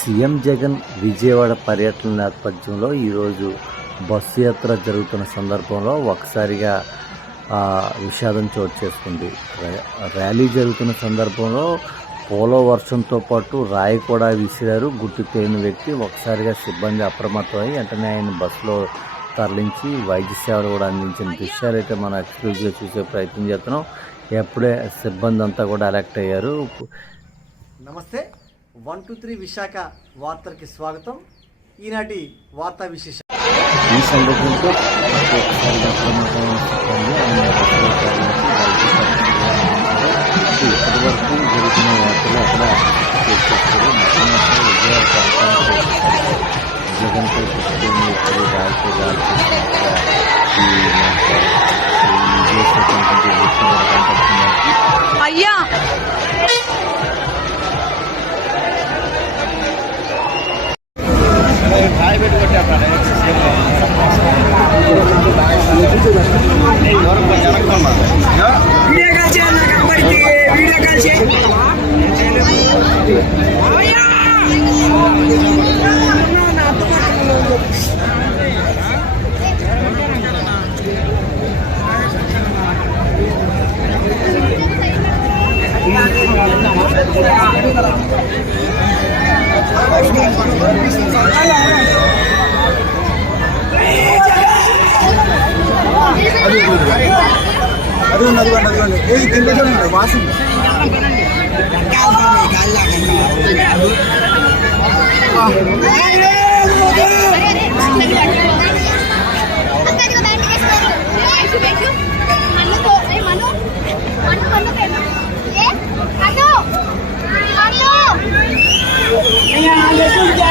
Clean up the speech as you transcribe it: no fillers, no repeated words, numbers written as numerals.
CM Jagan Vijayawada పర్యటన నేపథ్యంలో ఈరోజు బస్సు యాత్ర జరుగుతున్న సందర్భంలో ఒకసారిగా విషాదం చోటు చేసుకుంది. ర్యాలీ జరుగుతున్న సందర్భంలో పోలో వర్షంతో పాటు రాయి కూడా విసిరారు. గుర్తు తెలియని వ్యక్తి ఒకసారిగా సిబ్బంది అప్రమత్తమై వెంటనే ఆయన బస్సులో తరలించి వైద్య సేవలు కూడా అందించిన దృశ్యాలు అయితే మనం ఎక్స్క్లూజివ్గా చూసే ప్రయత్నం చేస్తున్నాం. ఎప్పుడే సిబ్బంది అంతా కూడా అలర్ట్ అయ్యారు. నమస్తే, 123 విశాఖ వార్తలకి స్వాగతం. ఈనాటి వార్తా విశేషం. ఈ సందర్భంతో ఒకసారిగా అప్రమత్తమైన సిబ్బంది ఆయన బస్సులో తరలించి వైద్య పరీక్షలు ఇప్పటి వరకు జరుగుతున్న వార్తలు అక్కడ చేస్తారు. మొట్టమొదటి విజయవాడ ప్రాంతానికి జగన్పై పుట్టుకొని ఇప్పుడు రాజకీయ దాడి చేసినట్టుగా ఈ విజయవాడ కనిపించే విషయం కనపడుతుంది. అయ్యా Yeah.